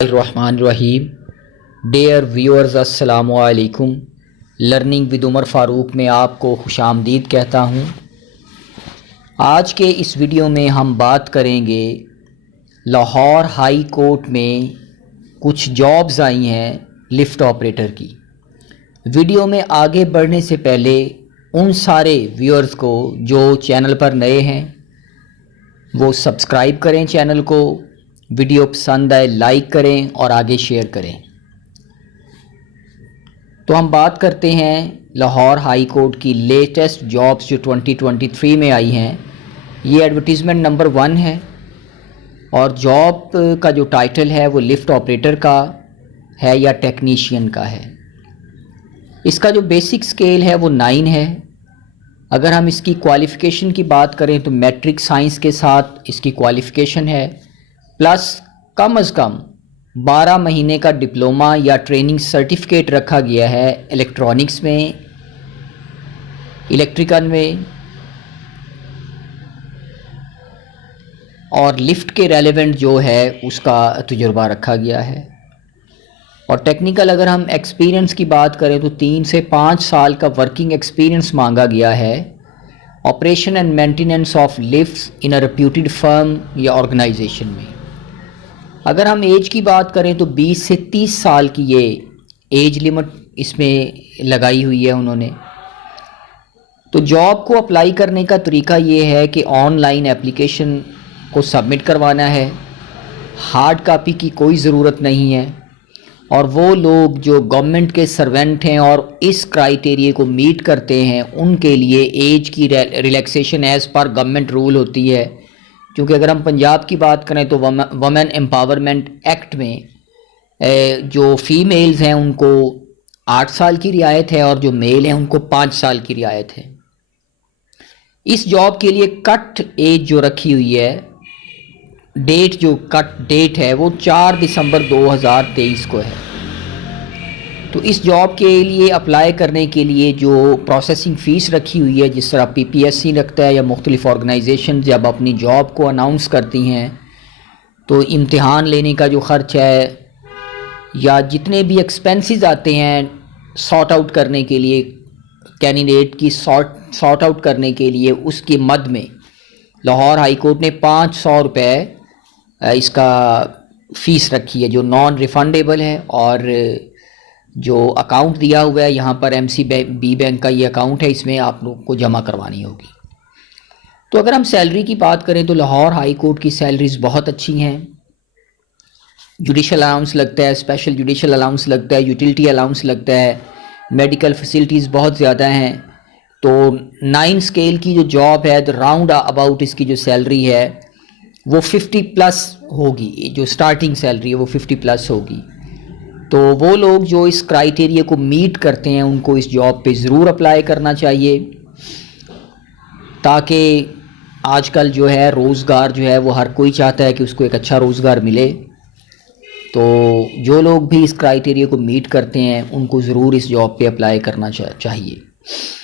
Rrahim. Dear viewers, अस्सलामु अलैकुम. Learning with Umar Farooq में आपको खुशामदीद कहता हूँ. आज के इस वीडियो में हम बात करेंगे लाहौर हाई कोर्ट में कुछ जॉब्स आई हैं लिफ्ट ऑपरेटर की. वीडियो में आगे बढ़ने से पहले उन सारे व्यूअर्स को जो चैनल पर नए हैं वो सब्सक्राइब करें चैनल को, वीडियो पसंद आए लाइक करें और आगे शेयर करें. तो हम बात करते हैं लाहौर हाई कोर्ट की लेटेस्ट जॉब्स जो 2023 में आई हैं. ये एडवर्टीज़मेंट नंबर 1 है और जॉब का जो टाइटल है वो लिफ्ट ऑपरेटर का है या टेक्नीशियन का है. इसका जो बेसिक स्केल है वो 9 है. अगर हम इसकी क्वालिफ़िकेशन की बात करें तो मैट्रिक साइंस के साथ इसकी क्वालिफ़िकेशन है, प्लस कम से कम 12 महीने का डिप्लोमा या ट्रेनिंग सर्टिफिकेट रखा गया है इलेक्ट्रॉनिक्स में, इलेक्ट्रिकल में और लिफ्ट के रेलेवेंट जो है उसका तजुर्बा रखा गया है. और टेक्निकल अगर हम एक्सपीरियंस की बात करें तो 3 से 5 साल का वर्किंग एक्सपीरियंस मांगा गया है. Operation and maintenance of lifts in a reputed firm या ऑर्गेनाइजेशन में. अगर हम एज की बात करें तो 20 से 30 साल की ये एज लिमिट इसमें लगाई हुई है उन्होंने. तो जॉब को अप्लाई करने का तरीका ये है कि ऑनलाइन एप्लीकेशन को सबमिट करवाना है, हार्ड कापी की कोई ज़रूरत नहीं है. और वो लोग जो गवर्नमेंट के सर्वेंट हैं और इस क्राइटेरिया को मीट करते हैं उनके लिए एज की relaxation as per government rule होती है. क्योंकि अगर हम पंजाब की बात करें तो वमेन एम्पावरमेंट एक्ट में जो फ़ीमेल्स हैं उनको 8 साल की रियायत है और जो मेल हैं उनको 5 साल की रियायत है. इस जॉब के लिए कट एज जो रखी हुई है, डेट जो कट डेट है वो 4 दिसंबर 2023 को है. तो इस जॉब के लिए अप्लाई करने के लिए जो प्रोसेसिंग फ़ीस रखी हुई है, जिस तरह पीपीएससी रखता है या मुख्तलिफ़ ऑर्गेनाइजेशन जब अपनी जॉब को अनाउंस करती हैं तो इम्तिहान लेने का जो ख़र्च है या जितने भी एक्सपेंसेस आते हैं सॉर्ट आउट करने के लिए, कैंडिडेट की सॉर्ट आउट करने के लिए, उसके मद में लाहौर हाई कोर्ट ने 500 रुपये इसका फ़ीस रखी है जो नॉन रिफ़ंडेबल है. और जो अकाउंट दिया हुआ है यहाँ पर MCB बैंक का ये अकाउंट है, इसमें आप लोग को जमा करवानी होगी. तो अगर हम सैलरी की बात करें तो लाहौर हाई कोर्ट की सैलरीज़ बहुत अच्छी हैं. जुडिशल अलाउंस लगता है, स्पेशल जुडिशल अलाउंस लगता है, यूटिलिटी अलाउंस लगता है, मेडिकल फैसिलिटीज़ बहुत ज़्यादा हैं. तो 9 स्केल की जो जॉब है तो राउंड अबाउट इसकी जो सैलरी है वो 50 प्लस होगी. जो स्टार्टिंग सैलरी है वो 50 प्लस होगी. तो वो लोग जो इस क्राइटेरिया को मीट करते हैं उनको इस जॉब पे ज़रूर अप्लाई करना चाहिए, ताकि आजकल जो है रोज़गार जो है वो हर कोई चाहता है कि उसको एक अच्छा रोज़गार मिले. तो जो लोग भी इस क्राइटेरिया को मीट करते हैं उनको ज़रूर इस जॉब पे अप्लाई करना चाहिए.